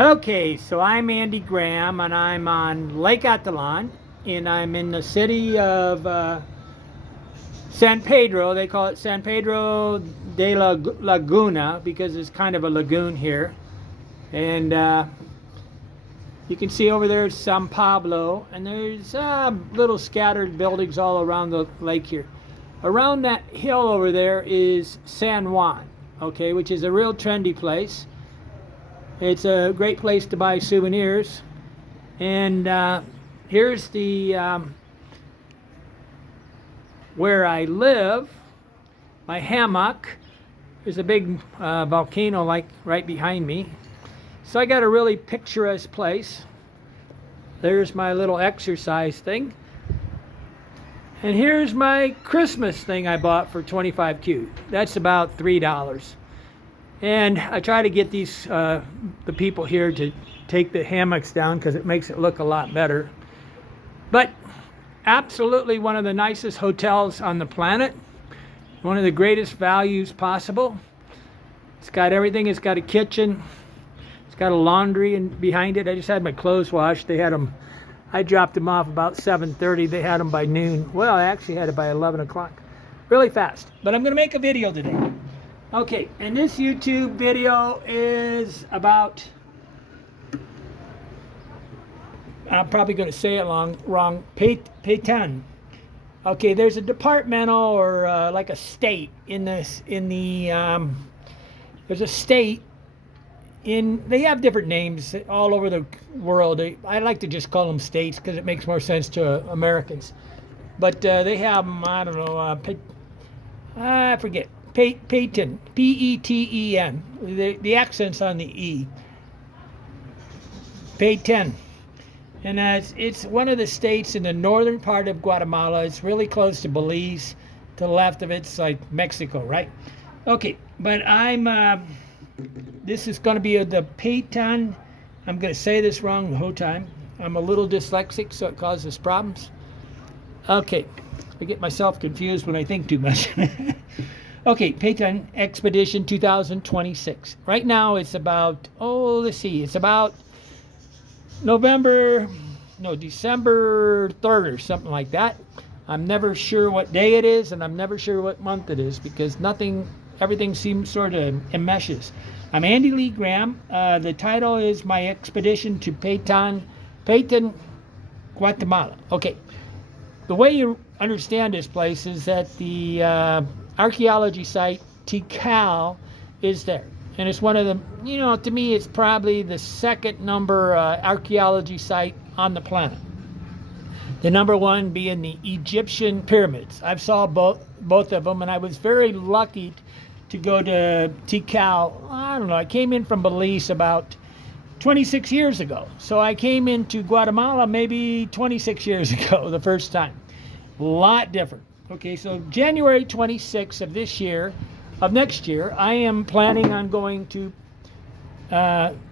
Okay, so I'm Andy Graham, and I'm on Lake Athlon, and I'm in the city of San Pedro. They call it San Pedro de la Laguna because it's kind of a lagoon here. And you can see over there San Pablo, and there's little scattered buildings all around the lake here. Around that hill over there is San Juan, okay, which is a real trendy place. It's a great place to buy souvenirs. And here's the where I live, my hammock. There's a big volcano like right behind me. So I got a really picturesque place. There's my little exercise thing. And here's my Christmas thing I bought for 25Q. That's about $3. And I try to get these the people here to take the hammocks down because it makes it look a lot better. But absolutely one of the nicest hotels on the planet. One of the greatest values possible. It's got everything. It's got a kitchen. It's got a laundry and behind it. I just had my clothes washed. They had them. I dropped them off about 7:30. They had them by noon. Well, I actually had it by 11 o'clock. Really fast. But I'm going to make a video today. Okay, and this YouTube video is about, I'm probably going to say it wrong, Petén. Okay, there's a departmental or like a state in this, there's a state in, they have different names all over the world. I like to just call them states because it makes more sense to Americans. But they have them, I don't know, I forget. Petén, P-E-T-E-N. The accent's on the E. Petén. And it's one of the states in the northern part of Guatemala. It's really close to Belize. To the left of it's like Mexico, right? Okay, but this is going to be the Petén. I'm going to say this wrong the whole time. I'm a little dyslexic, so it causes problems. Okay, I get myself confused when I think too much. Okay, Petén Expedition 2026. Right now it's about, let's see, it's about December 3rd or something like that. I'm never sure what day it is, and I'm never sure what month it is because everything seems sort of enmeshes. I'm Andy Lee Graham. The title is My Expedition to Petén, Guatemala. Okay, the way you understand this place is that the archaeology site Tikal is there, and it's one of the, to me it's probably the second number archaeology site on the planet. The number one being the Egyptian pyramids. I've saw both of them, and I was very lucky to go to Tikal. I don't know, I came in from Belize about 26 years ago, so I came into Guatemala maybe 26 years ago the first time. A lot different. Okay, so January 26th of next year, I am planning on going to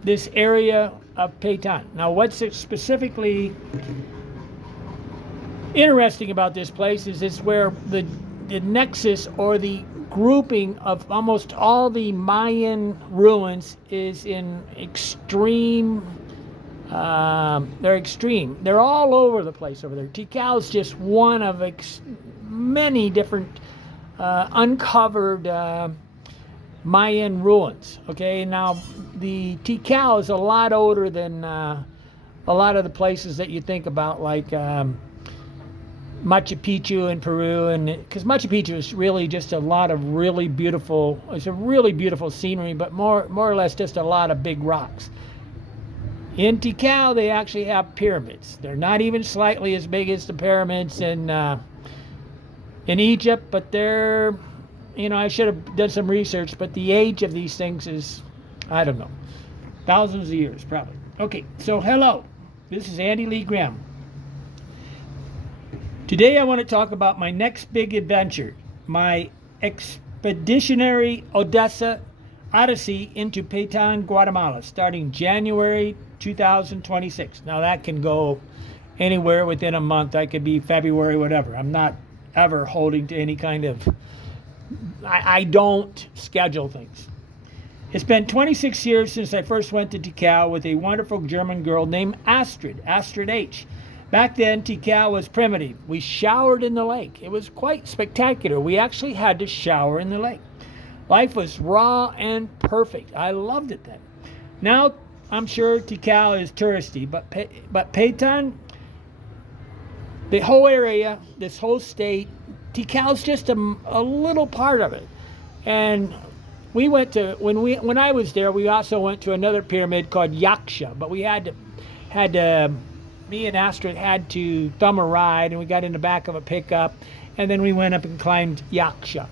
this area of Petén. Now, what's specifically interesting about this place is it's where the nexus or the grouping of almost all the Mayan ruins is in extreme. They're extreme. They're all over the place over there. Tikal is just one of many different uncovered Mayan ruins. Okay, now the Tikal is a lot older than a lot of the places that you think about, like Machu Picchu in Peru, and because Machu Picchu is really just a lot of really beautiful. It's a really beautiful scenery, but more or less just a lot of big rocks. In Tikal, they actually have pyramids. They're not even slightly as big as the pyramids in Egypt, but they're, I should have done some research, but the age of these things is, I don't know, thousands of years probably. Okay, so hello, this is Andy Lee Graham. Today I want to talk about my next big adventure, my Expeditionary Odyssey into Petén, Guatemala, starting January 2026. Now that can go anywhere within a month. I could be February, whatever. I'm not ever holding to any kind of, I don't schedule things. It's been 26 years since I first went to Tikal with a wonderful German girl named Astrid H. Back then, Tikal was primitive. We showered in the lake. It was quite spectacular. We actually had to shower in the lake. Life was raw and perfect. I loved it then. Now, I'm sure Tikal is touristy, but Petén, the whole area, this whole state, Tikal's just a little part of it. And we went to, when I was there, we also went to another pyramid called Yaksha, but we had to me and Astrid had to thumb a ride, and we got in the back of a pickup, and then we went up and climbed Yaksha.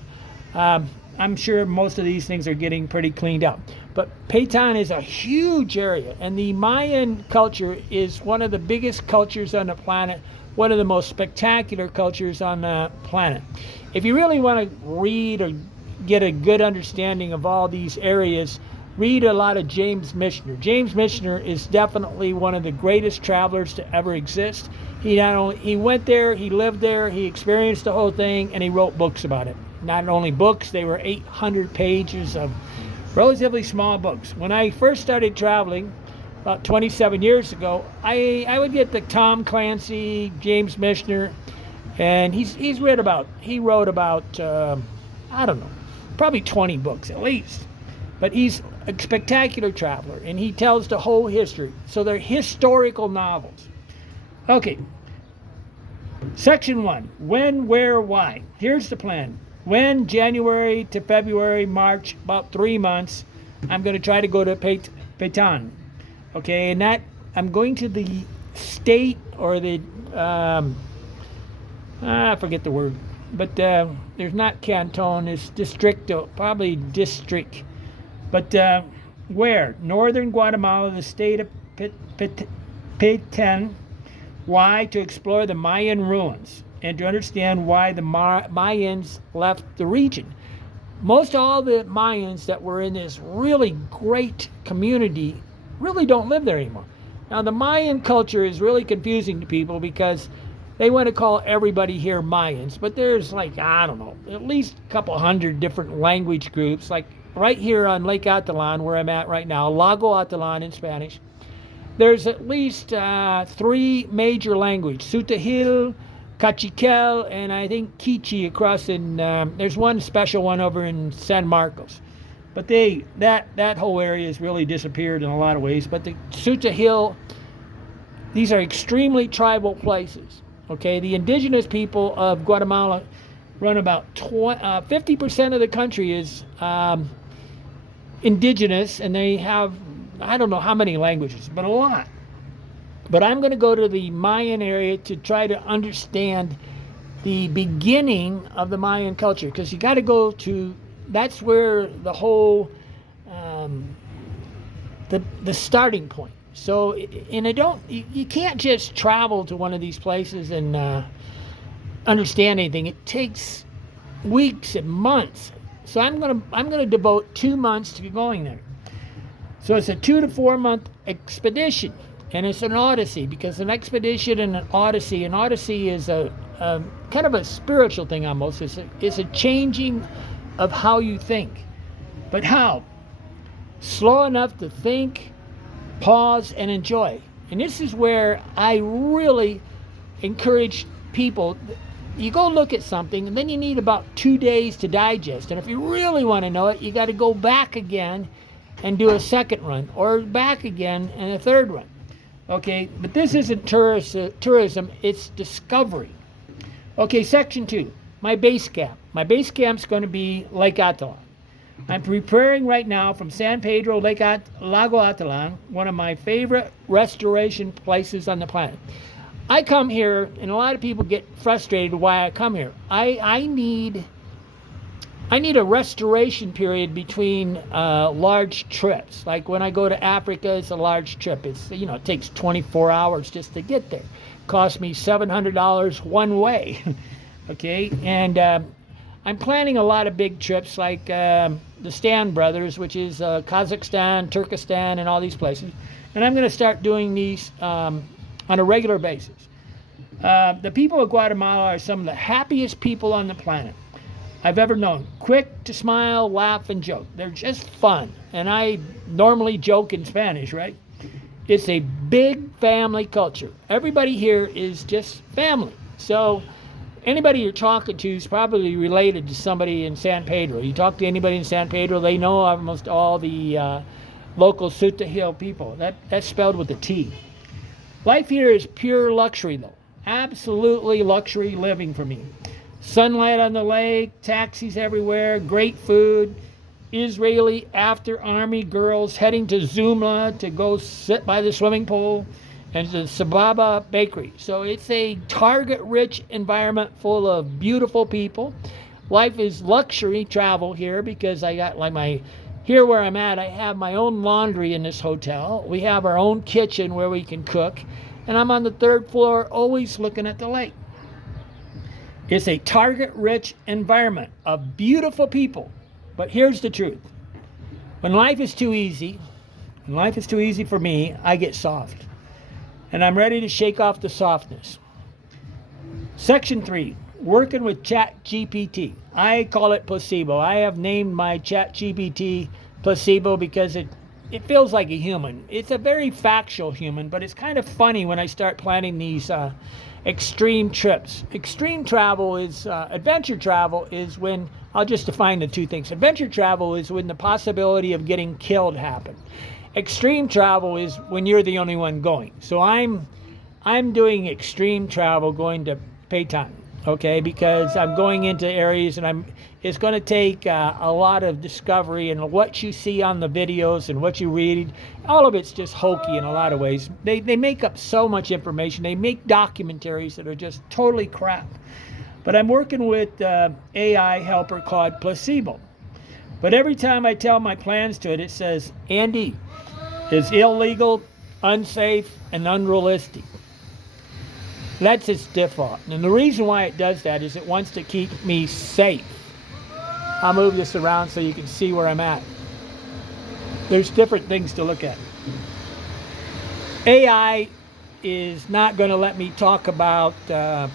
I'm sure most of these things are getting pretty cleaned up. But Petén is a huge area, and the Mayan culture is one of the biggest cultures on the planet, one of the most spectacular cultures on the planet. If you really want to read or get a good understanding of all these areas, read a lot of James Michener. James Michener is definitely one of the greatest travelers to ever exist. He went there, he lived there, he experienced the whole thing, and he wrote books about it. Not only books, they were 800 pages of relatively small books. When I first started traveling about 27 years ago, I would get the Tom Clancy, James Michener, and he wrote about I don't know, probably 20 books at least. But he's a spectacular traveler, and he tells the whole history. So they're historical novels. Okay. Section 1. When, where, why. Here's the plan. When, January to February, March, about 3 months, I'm going to try to go to Petén. Okay, and that I'm going to the state or the, I forget the word, but there's not canton, it's districto, probably district. But where? Northern Guatemala, the state of Petén. Why? To explore the Mayan ruins and to understand why the Mayans left the region. Most all the Mayans that were in this really great community really don't live there anymore. Now, the Mayan culture is really confusing to people because they want to call everybody here Mayans, but there's like, I don't know, at least a couple hundred different language groups. Like right here on Lake Atalan, where I'm at right now, Lago Atalan in Spanish, there's at least 3 major languages: Sutahil, Cachiquel, and I think Quiche across in, there's one special one over in San Marcos. But that whole area has really disappeared in a lot of ways. But the Sutahil, these are extremely tribal places. Okay, the indigenous people of Guatemala run about 50% of the country is indigenous, and they have, I don't know how many languages, but a lot. But I'm going to go to the Mayan area to try to understand the beginning of the Mayan culture, because you got to go to, that's where the whole, the starting point. So, and you can't just travel to one of these places and understand anything. It takes weeks and months. So I'm gonna devote 2 months to going there. So it's a 2 to 4 month expedition, and it's an Odyssey, because an expedition and an Odyssey is a kind of a spiritual thing almost. It's a changing of how you think. But how? Slow enough to think, pause, and enjoy. And this is where I really encourage people. You go look at something, and then you need about 2 days to digest. And if you really want to know it, you got to go back again and do a second run, or back again and a third run. Okay, but this isn't tourism, it's discovery. Okay, section 2, my base camp. My base camp's going to be Lake Atalan. I'm preparing right now from San Pedro, Lago Atalan, one of my favorite restoration places on the planet. I come here, and a lot of people get frustrated why I come here. I need a restoration period between large trips. Like when I go to Africa, it's a large trip. It's, it takes 24 hours just to get there. Cost me $700 one way. Okay, and I'm planning a lot of big trips, like the Stan Brothers, which is Kazakhstan, Turkestan, and all these places. And I'm going to start doing these on a regular basis. The people of Guatemala are some of the happiest people on the planet. I've ever known. Quick to smile, laugh, and joke. They're just fun. And I normally joke in Spanish, right? It's a big family culture. Everybody here is just family. So anybody you're talking to is probably related to somebody in San Pedro. You talk to anybody in San Pedro, they know almost all the local Suta Hill people. That's spelled with a T. Life here is pure luxury, though. Absolutely luxury living for me. Sunlight on the lake, taxis everywhere, great food. Israeli after army girls heading to Zumla to go sit by the swimming pool, and the Sababa bakery. So it's a target-rich environment full of beautiful people. Life is luxury travel here because I got like here where I'm at, I have my own laundry in this hotel. We have our own kitchen where we can cook, and I'm on the 3rd floor always looking at the lake. It's a target-rich environment of beautiful people. But here's the truth. When life is too easy for me, I get soft. And I'm ready to shake off the softness. Section 3, working with ChatGPT. I call it placebo. I have named my ChatGPT placebo because it feels like a human. It's a very factual human, but it's kind of funny when I start planning these extreme trips. Extreme travel is, adventure travel is when, I'll just define the two things. Adventure travel is when the possibility of getting killed happens. Extreme travel is when you're the only one going. So I'm doing extreme travel going to Petén, okay? Because I'm going into areas and it's going to take a lot of discovery, and what you see on the videos and what you read, all of it's just hokey in a lot of ways. They make up so much information. They make documentaries that are just totally crap. But I'm working with AI helper called Placebo. But every time I tell my plans to it, it says, Andy, it's illegal, unsafe, and unrealistic. That's its default. And the reason why it does that is it wants to keep me safe. I'll move this around so you can see where I'm at. There's different things to look at. AI is not going to let me talk about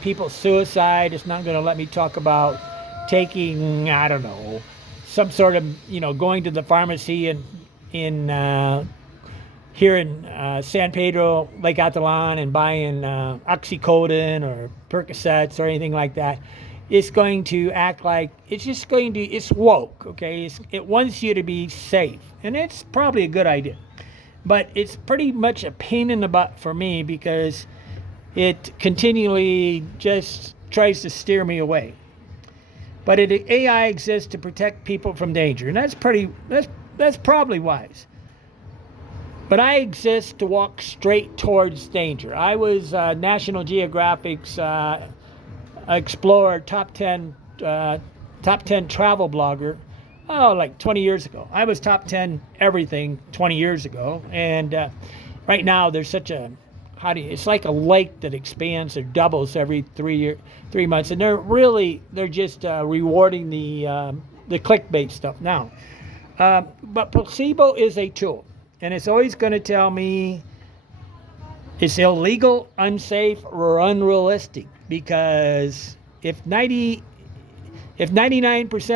people's suicide. It's not going to let me talk about taking, I don't know, some sort of, going to the pharmacy here in San Pedro, Lake Atalan, and buying oxycodone or Percocets or anything like that. It's going to act like it's woke, okay? It wants you to be safe, and it's probably a good idea. But it's pretty much a pain in the butt for me because it continually just tries to steer me away. But AI exists to protect people from danger, and that's probably wise. But I exist to walk straight towards danger. I was National Geographic's Explorer top 10 travel blogger, like 20 years ago. I was top 10 everything 20 years ago, and right now there's such it's like a lake that expands or doubles every 3 months, and they're just rewarding the clickbait stuff now. But placebo is a tool, and it's always going to tell me it's illegal, unsafe, or unrealistic, because if 99%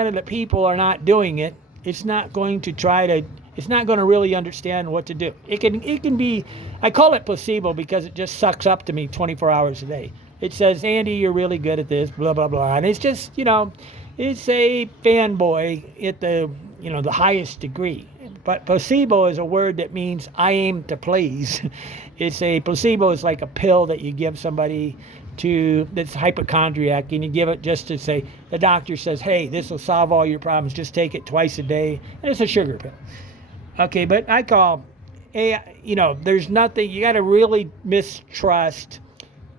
of the people are not doing it, it's not going to really understand what to do. It can be, I call it placebo because it just sucks up to me 24 hours a day. It says, Andy, you're really good at this, blah, blah, blah. And it's just, it's a fanboy at the highest degree. But placebo is a word that means I aim to please. Placebo is like a pill that you give somebody that's hypochondriac, and you give it just to say, the doctor says, hey, this will solve all your problems, just take it twice a day, and it's a sugar pill. Okay, but I call there's nothing, you got to really mistrust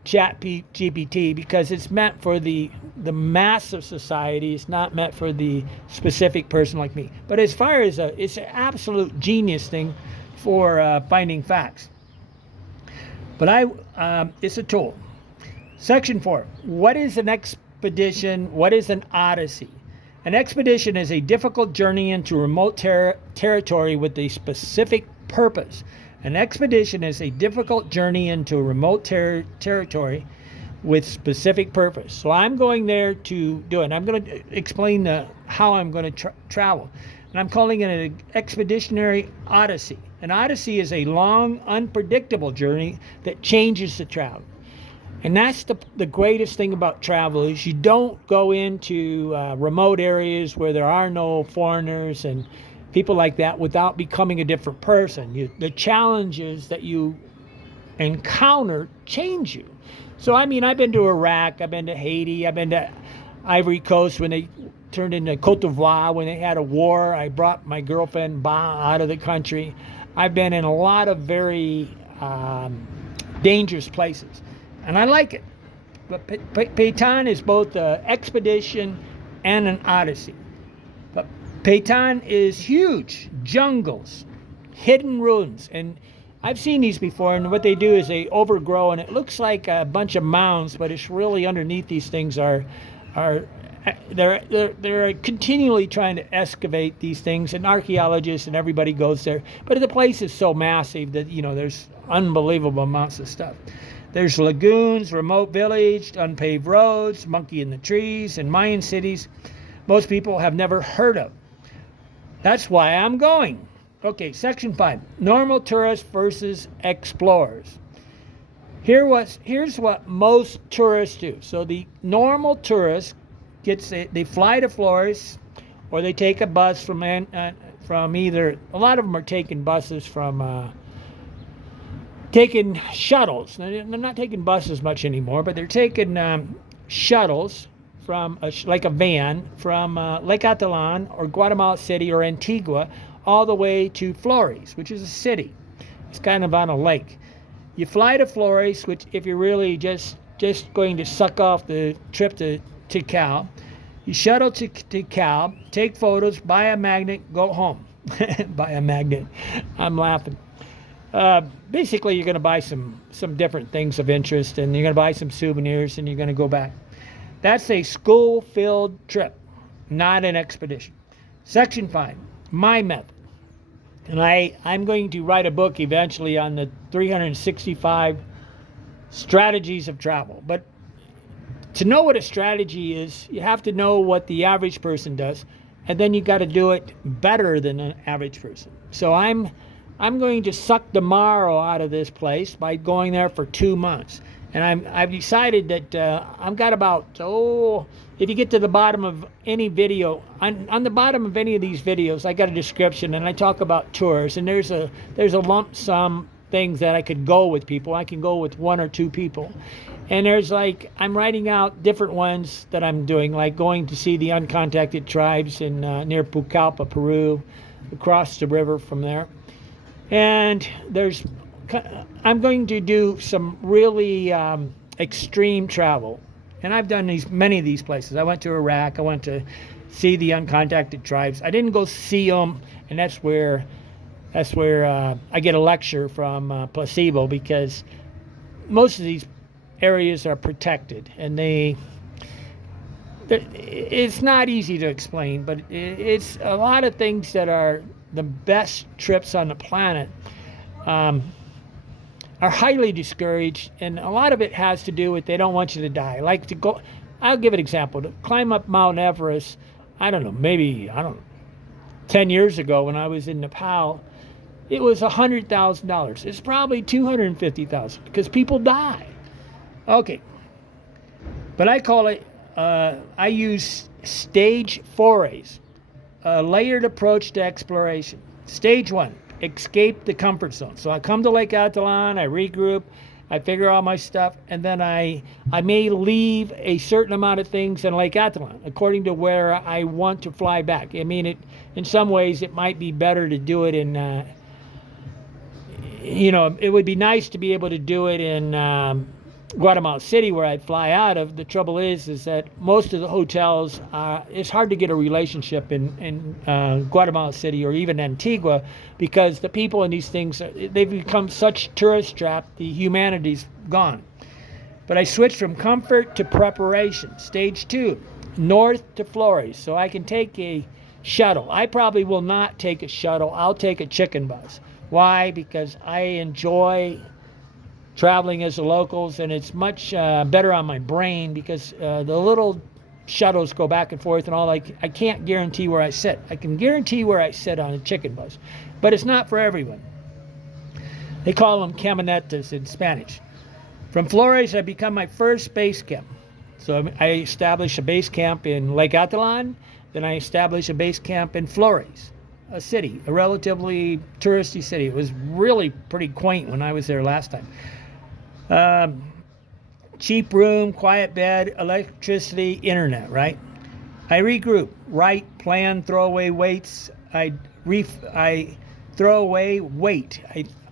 ChatGPT because it's meant for the mass of society. It's not meant for the specific person like me. But as far as it's an absolute genius thing for finding facts. But it's a tool. Section 4. What is an expedition? What is an Odyssey? An expedition is a difficult journey into remote territory with a specific purpose. An expedition is a difficult journey into remote territory with specific purpose. So I'm going there to do it. I'm going to explain how I'm going to travel. And I'm calling it an Expeditionary Odyssey. An Odyssey is a long, unpredictable journey that changes the travel. And that's the greatest thing about travel is you don't go into remote areas where there are no foreigners and people like that without becoming a different person. The challenges that you encounter change you. So, I mean, I've been to Iraq, I've been to Haiti, I've been to Ivory Coast when they turned into Cote d'Ivoire when they had a war. I brought my girlfriend Ba out of the country. I've been in a lot of very dangerous places, and I like it. But Petén is both an expedition and an odyssey. But Petén is huge, jungles, hidden ruins, and I've seen these before, and what they do is they overgrow, and it looks like a bunch of mounds, but it's really underneath these things they're continually trying to excavate these things, and archaeologists and everybody goes there. But the place is so massive that, you know, there's unbelievable amounts of stuff. There's lagoons, remote village, unpaved roads, monkey in the trees, and Mayan cities most people have never heard of. That's why I'm going. Okay, section 5, normal tourists versus explorers. Here's what most tourists do. So the normal tourist they fly to Flores, or they take a bus from either, a lot of them are taking buses from, taking shuttles. They're not taking buses much anymore, but they're taking shuttles from, like a van, from Lake Atitlan or Guatemala City or Antigua, all the way to Flores, which is a city. It's kind of on a lake. You fly to Flores, which if you're really just going to suck off the trip to Cal, you shuttle to Cal, take photos, buy a magnet, go home. Buy a magnet. I'm laughing. Basically, you're going to buy some different things of interest, and you're going to buy some souvenirs, and you're going to go back. That's a school-filled trip, not an expedition. Section 5, my method. And I'm going to write a book eventually on the 365 strategies of travel. But to know what a strategy is, you have to know what the average person does, and then you got to do it better than an average person. So I'm going to suck the marrow out of this place by going there for 2 months. And I've decided that I've got about, if you get to the bottom of any video, on the bottom of any of these videos, I got a description, and I talk about tours, and there's a lump sum things that I could go with people. I can go with 1 or 2 people. And there's like, I'm writing out different ones that I'm doing, like going to see the uncontacted tribes in near Pucallpa, Peru, across the river from there. And I'm going to do some really extreme travel. And I've done many of these places. I went to Iraq. I went to see the uncontacted tribes. I didn't go see them, and that's where I get a lecture from Placebo, because most of these areas are protected, and it's not easy to explain, but it's a lot of things that are the best trips on the planet are highly discouraged, and a lot of it has to do with they don't want you to die. Like to go, I'll give an example. To climb up Mount Everest, I don't know, 10 years ago when I was in Nepal, it was $100,000. It's probably $250,000 because people die. Okay, but I call it, I use stage forays, a layered approach to exploration. Stage 1, escape the comfort zone. So I come to Lake Atitlan, I regroup, I figure out my stuff, and then I may leave a certain amount of things in Lake Atitlan according to where I want to fly back. I mean, in some ways it might be better to do it in, it would be nice to be able to do it in Guatemala City, where I fly out of. The trouble is that most of the hotels, it's hard to get a relationship in Guatemala City or even Antigua, because the people in these things, they've become such tourist trapped, the humanity's gone. But I switched from comfort to preparation. Stage 2, north to Flores, so I can take a shuttle. I probably will not take a shuttle. I'll take a chicken bus. Why? Because I enjoy traveling as the locals, and it's much better on my brain because the little shuttles go back and forth and all. Like, I can't guarantee where I sit. I can guarantee where I sit on a chicken bus, but it's not for everyone. They call them camionetas in Spanish. From Flores, I become my first base camp. So I established a base camp in Lake Atalan, then I established a base camp in Flores, a city, a relatively touristy city. It was really pretty quaint when I was there last time. Cheap room, quiet bed, electricity, internet, right? I regroup, write, plan, throw away weights. I throw away weight.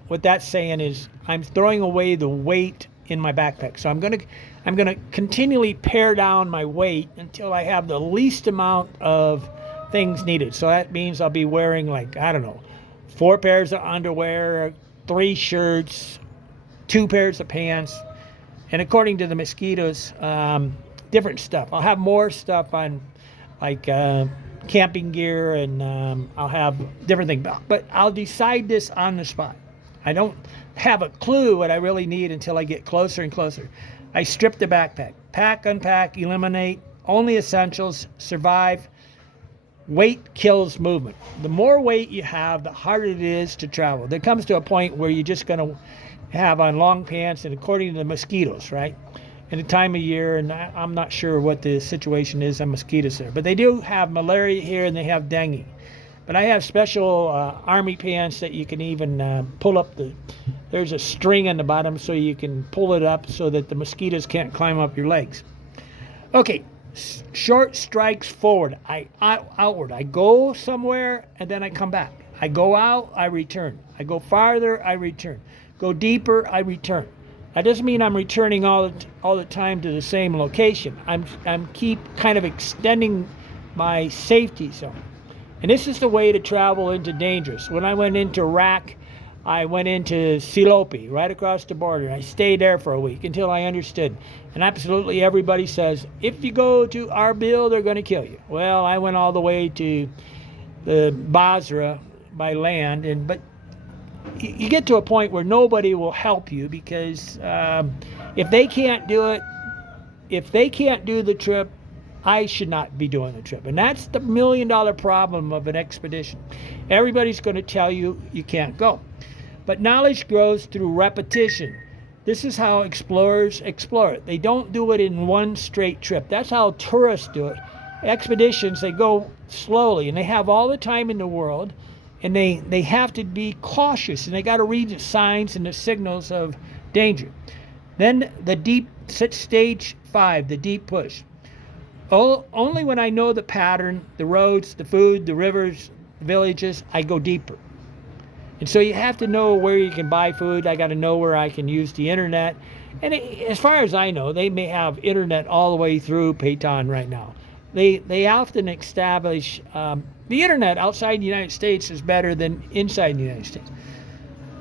What that's saying is I'm throwing away the weight in my backpack. So I'm gonna continually pare down my weight until I have the least amount of things needed. So that means I'll be wearing, like, I don't know, 4 pairs of underwear, 3 shirts, 2 pairs of pants, and according to the mosquitoes, different stuff. I'll have more stuff on, like camping gear, and I'll have different things. But I'll decide this on the spot. I don't have a clue what I really need until I get closer and closer. I strip the backpack. Pack, unpack, eliminate, only essentials, survive. Weight kills movement. The more weight you have, the harder it is to travel. There comes to a point where you're just going to have on long pants, and according to the mosquitoes, right? And the time of year, and I'm not sure what the situation is on mosquitoes there, but they do have malaria here and they have dengue. But I have special army pants that you can even pull up there's a string on the bottom so you can pull it up so that the mosquitoes can't climb up your legs. Okay, short strikes forward, outward. I go somewhere and then I come back. I go out, I return. I go farther, I return. Go deeper, I return. That doesn't mean I'm returning all the time to the same location. I'm keep kind of extending my safety zone. And this is the way to travel into dangers. When I went into Iraq, I went into Silopi, right across the border. I stayed there for a week until I understood. And absolutely everybody says, if you go to Arbil, they're going to kill you. Well, I went all the way to the Basra by land, but you get to a point where nobody will help you because if they can't do it, if they can't do the trip, I should not be doing the trip. And that's the $1 million problem of an expedition. Everybody's going to tell you you can't go. But knowledge grows through repetition. This is how explorers explore it. They don't do it in one straight trip. That's how tourists do it. Expeditions, they go slowly, and they have all the time in the world, and they have to be cautious, and they got to read the signs and the signals of danger. Then the deep, stage 5, the deep push. Only when I know the pattern, the roads, the food, the rivers, the villages, I go deeper. And so you have to know where you can buy food. I got to know where I can use the internet. And as far as I know, they may have internet all the way through Petén right now. They often establish the internet outside the United States is better than inside the United States.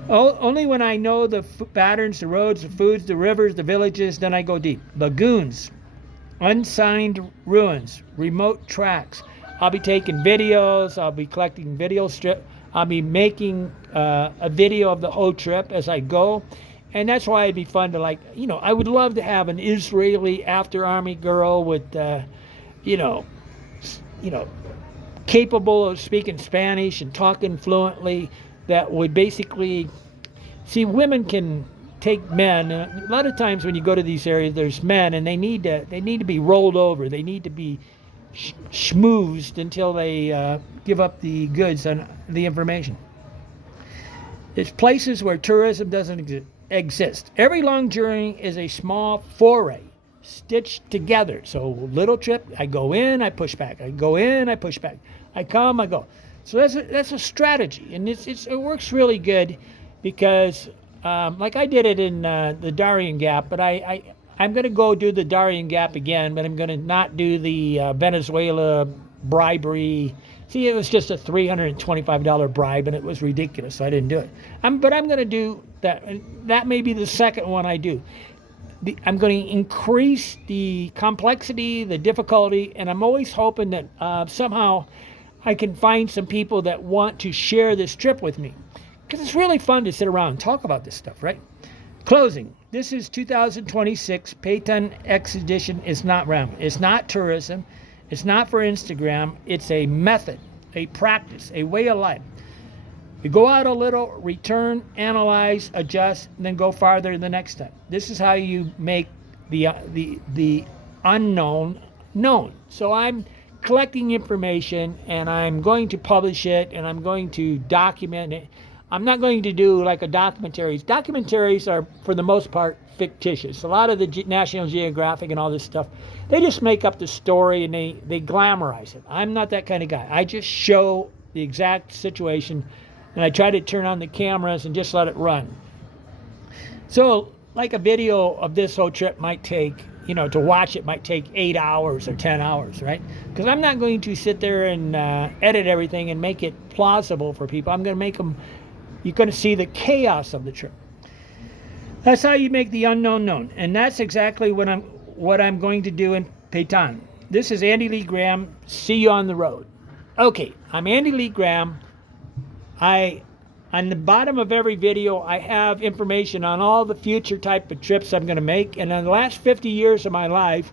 Only when I know the patterns, the roads, the foods, the rivers, the villages, then I go deep. Lagoons, unsigned ruins, remote tracks. I'll be taking videos. I'll be collecting video strip. I'll be making a video of the whole trip as I go. And that's why it'd be fun to, like, I would love to have an Israeli after army girl with, capable of speaking Spanish and talking fluently that would basically, see, women can take men. A lot of times when you go to these areas, there's men, and they need to be rolled over. They need to be schmoozed until they give up the goods and the information. There's places where tourism doesn't exist. Every long journey is a small foray stitched together. So little trip, I go in, I push back. I go in, I push back. I come, I go. So that's a strategy, and it works really good because like I did it in the Darien Gap, but I'm going to go do the Darien Gap again, but I'm going to not do the Venezuela bribery. See, it was just a $325 bribe, and it was ridiculous, so I didn't do it. But I'm going to do that. That may be the second one I do. I'm going to increase the complexity, the difficulty, and I'm always hoping that somehow I can find some people that want to share this trip with me. Because it's really fun to sit around and talk about this stuff, right? Closing. This is 2026 Petén Expedition. Is not RAM. It's not tourism. It's not for Instagram. It's a method, a practice, a way of life. You go out a little, return, analyze, adjust, and then go farther the next time. This is how you make the unknown known. So I'm collecting information, and I'm going to publish it, and I'm going to document it. I'm not going to do like a documentaries. Documentaries are, for the most part, fictitious. A lot of the National Geographic and all this stuff, they just make up the story and they glamorize it. I'm not that kind of guy. I just show the exact situation, and I try to turn on the cameras and just let it run. So like a video of this whole trip might take, to watch it might take 8 hours or 10 hours, right? Because I'm not going to sit there and edit everything and make it plausible for people. I'm going to make them, you're going to see the chaos of the trip. That's how you make the unknown known. And that's exactly what I'm going to do in Petén. This is Andy Lee Graham. See you on the road. Okay, I'm Andy Lee Graham. On the bottom of every video, I have information on all the future type of trips I'm going to make. And in the last 50 years of my life,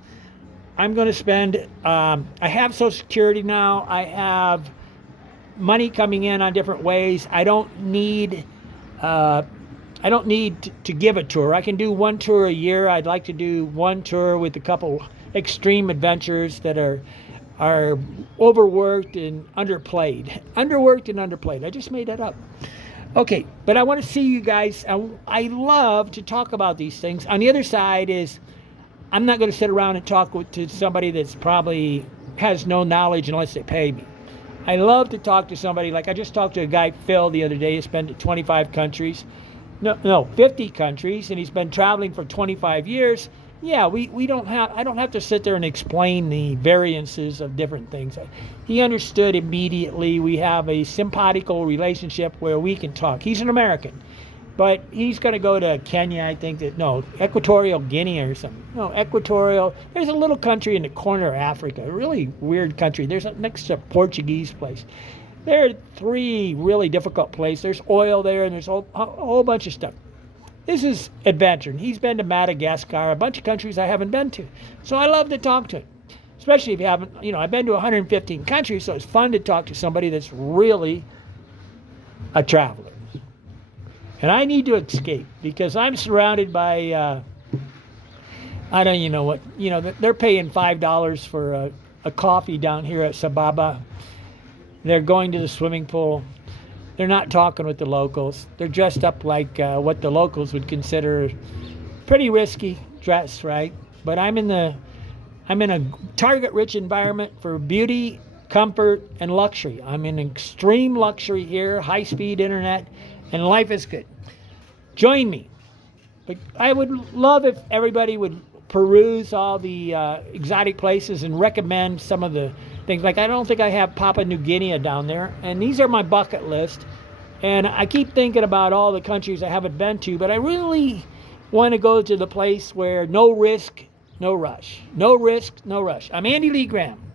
I'm going to spend, I have Social Security now. I have money coming in on different ways. I don't need to give a tour. I can do one tour a year. I'd like to do one tour with a couple extreme adventures that are overworked and underplayed. I just made that up. Okay, but I want to see you guys. I love to talk about these things. On the other side is, I'm not going to sit around and talk to somebody that's probably has no knowledge unless they pay me. I love to talk to somebody, like I just talked to a guy, Phil, the other day. He's been to 25 countries. No, 50 countries, and he's been traveling for 25 years. Yeah, I don't have to sit there and explain the variances of different things. He understood immediately. We have a simpatico relationship where we can talk. He's an American, but he's going to go to Kenya, I think, Equatorial Guinea or something. No, there's a little country in the corner of Africa, a really weird country. There's next to a Portuguese place. There are 3 really difficult places. There's oil there, and there's a whole bunch of stuff. This is adventure. He's been to Madagascar, a bunch of countries I haven't been to. So I love to talk to him, especially if you haven't, I've been to 115 countries, so it's fun to talk to somebody that's really a traveler. And I need to escape because I'm surrounded by, I don't even know what, they're paying $5 for a coffee down here at Sababa. They're going to the swimming pool. They're not talking with the locals. They're dressed up like what the locals would consider pretty risky dress, right? But I'm in a target-rich environment for beauty, comfort, and luxury. I'm in extreme luxury here, high-speed internet, and life is good. Join me. But I would love if everybody would peruse all the exotic places and recommend some of the things. Like, I don't think I have Papua New Guinea down there, and these are my bucket list. And I keep thinking about all the countries I haven't been to, but I really want to go to the place where no risk, no rush. No risk, no rush. I'm Andy Lee Graham.